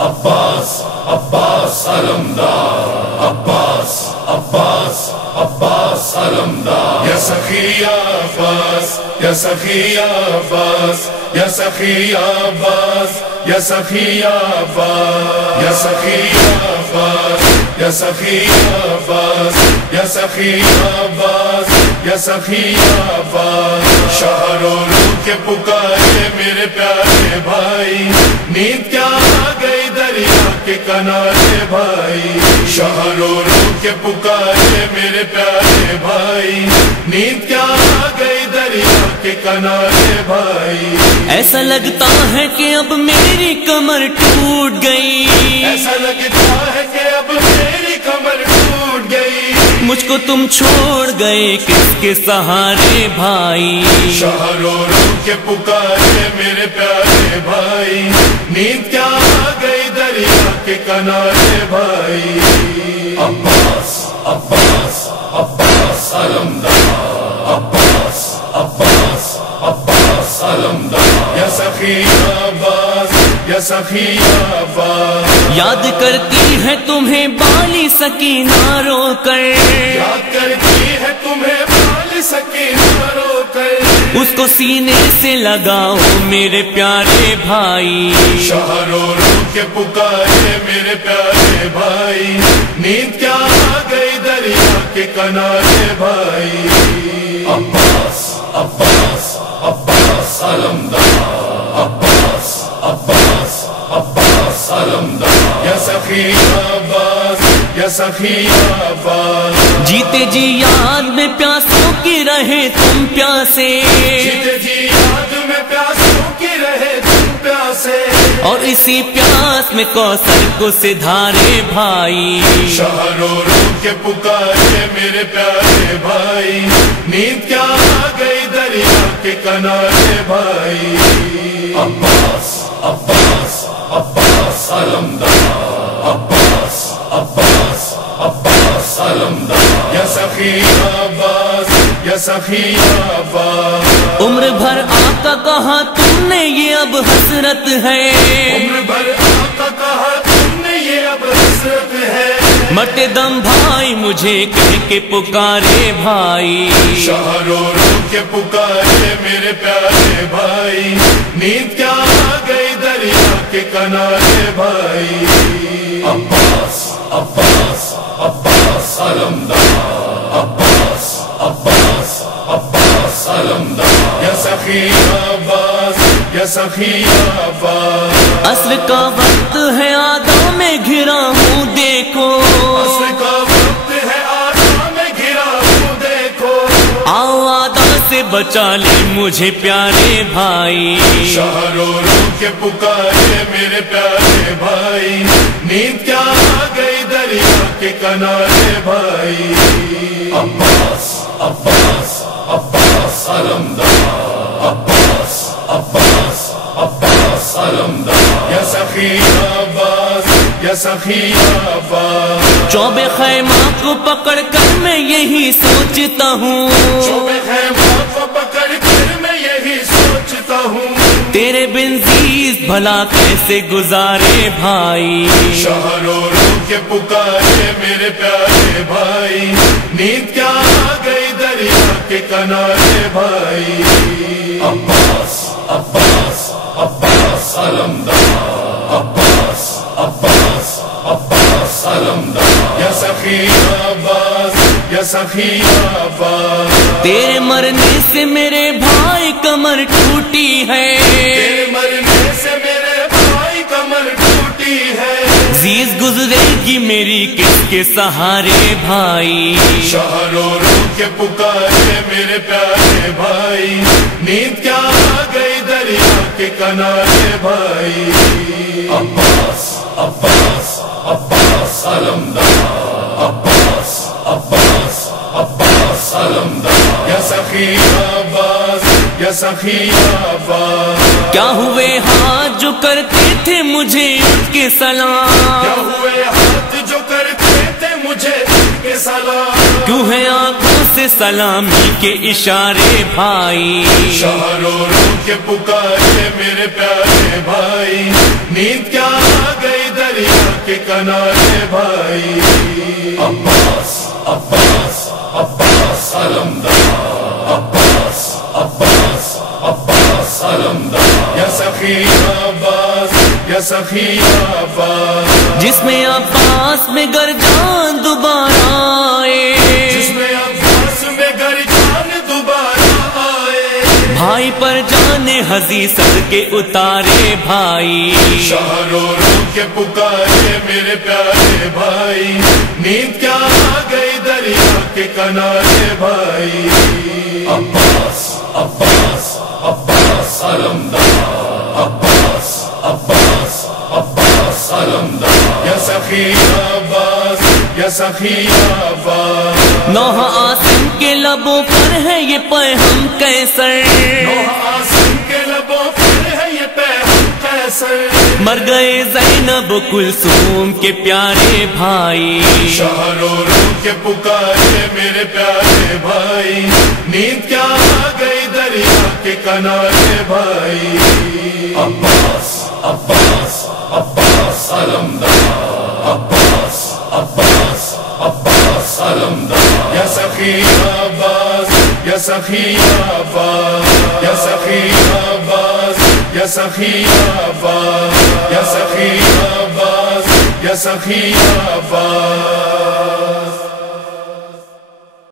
عباس عباس علمدار عباس عباس عباس علمدار یا سخی یا عباس یا سخی یا عباس یا سخی یا عباس یا سخی یا عباس یا سخی یا عباس یا سخی یا عباس یا سخی یا عباس یا سخی یا عباس شاہ رو کے پکارے میرے پیارے بھائی نیند کیا آ گئی دریا کے کنارے بھائی شاہ رو کے پکارے میرے پیارے بھائی نیند کیا آ گئی دریا کے کنارے بھائی ایسا لگتا ہے کہ اب میری کمر ٹوٹ گئی ایسا لگتا ہے کہ اب میری کمر ٹوٹ گئی مجھ کو تم چھوڑ گئے کس کے سہارے بھائی شاہ رو کے پکارے میرے پیارے بھائی نیند کیا آ گئی دریا کے کنارے بھائی عباس عباس عباس علمدار عباس عباس عباس علمدار یا سخی عباس یا سخی عباس یاد کرتی ہے تمہیں بالی سکینہ رو کر یاد کرتی ہے تمہیں بالی سکینہ رو کر اس کو سینے سے لگاؤ میرے پیارے بھائی شاہ رو کے پکارے میرے پیارے بھائی نیند کیا آ گئی دریا کے کنارے بھائی عباس عباس عباس علمدار عباس عباس عباس علمدار یا سخی عباس یا سخی عباس جیتے جی یاد میں پیاسوں کی رہے تم پیاسے جیتے جی یاد میں پیاسوں کی رہے تم پیاسے اور اسی پیاس میں کوثر کو سدھارے بھائی شاہ رو کے پکارے میرے پیارے بھائی نیند کیا آ گئی دریا کے کنارے بھائی عباس عباس عباس علمدار عباس عباس عباس علمدار یا سخی عباس یا سخی عباس عمر بھر آقا کہا تم نے یہ اب حسرت ہے عمر بھر آقا کہا تم نے یہ اب حسرت ہے مٹے دم بھائی مجھے کہہ کے پکارے بھائی شاہ رو کے پکارے میرے پیارے بھائی نیند کیا آ گئی دریا کے کنارے بھائی عباس عباس عباس علمدار عباس عباس عباس علمدار یا سخی عباس یا سخی عباس عصر کا وقت ہے آدھا میں گھرا ہوں دیکھو عصر کا وقت ہے آدھا میں گھرا ہوں دیکھو آؤ آدھا سے بچا لے مجھے پیارے بھائی شاہ رو کے پکارے میرے پیارے بھائی نیند کیا آ گئی دریا کے کنارے بھائی عباس عباس عباس علمدار عباس عباس عباس علمدار یا سخی عباس یا سخی عباس چوب خیمہ کو پکڑ کر میں یہی سوچتا ہوں چوب خیمہ کو پکڑ کر میں یہی سوچتا ہوں تیرے بن زیز بھلا کیسے گزارے بھائی شاہ رو کے پکارے میرے پیارے بھائی نیند کیا آ گئی دریا کے کنارے بھائی عباس عباس عباس علمدار عباس عباس عباس علمدار یا سخی عباس یا سخی عباس تیرے مرنے سے میرے بھائی کمر ٹوٹی ہے تیرے مرنے سے میرے بھائی کمر ٹوٹی ہے زیز گزرے گی میری کس کے سہارے بھائی شاہ رو کے پکارے میرے پیارے بھائی نیند کیا آ گئی دریا کے کنارے بھائی عباس عباس عباس علمدار عباس عباس عباس علمدار یا سخی عباس یا سخی عباس کیا ہوئے ہاتھ جو کرتے تھے مجھے اٹھ کے سلام کیا ہوئے ہاتھ جو کرتے تھے مجھے اٹھ کے سلام کیوں ہے آنکھوں سے سلامی کے اشارے بھائی شاہ رو کے پکارے میرے پیارے بھائی نیند کیا آ گئی کے کنارے بھائی. عباس عباس عباس علمدار، عباس عباس عباس علمدار، یا سخی عباس یا سخی عباس. جس میں عباس میں گر جان دوبارہ آئے، جس میں عباس میں گر جان دوبارہ آئے. بھائی پر جان ہزی سد کے اتارے بھائی. شاہ رو رو کے پکارے میرے پیارے بھائی، نیند کیا آ گئی دریا کے کنارے بھائی. عباس عباس عباس علمدار، عباس عباس عباس علمدار، یا سخی عباس یا سخی عباس. نوح آسم کے لبوں پر ہے یہ پیغام کیسر، نوح آسم کے لبوں پر ہے یہ پیغام کیسر. مر گئے زینب کلثوم کے پیارے بھائی. شاہ رو رو کے پکارے میرے پیارے بھائی، نیند کیا آ گئی دریا کے کنارے بھائی. عباس عباس عباس علمدار، عباس عباس عباس علمدار، یا سخی عباس یا سخی عباس، یا سخی عباس یا سخی عباس، یا سخی عباس یا سخی عباس.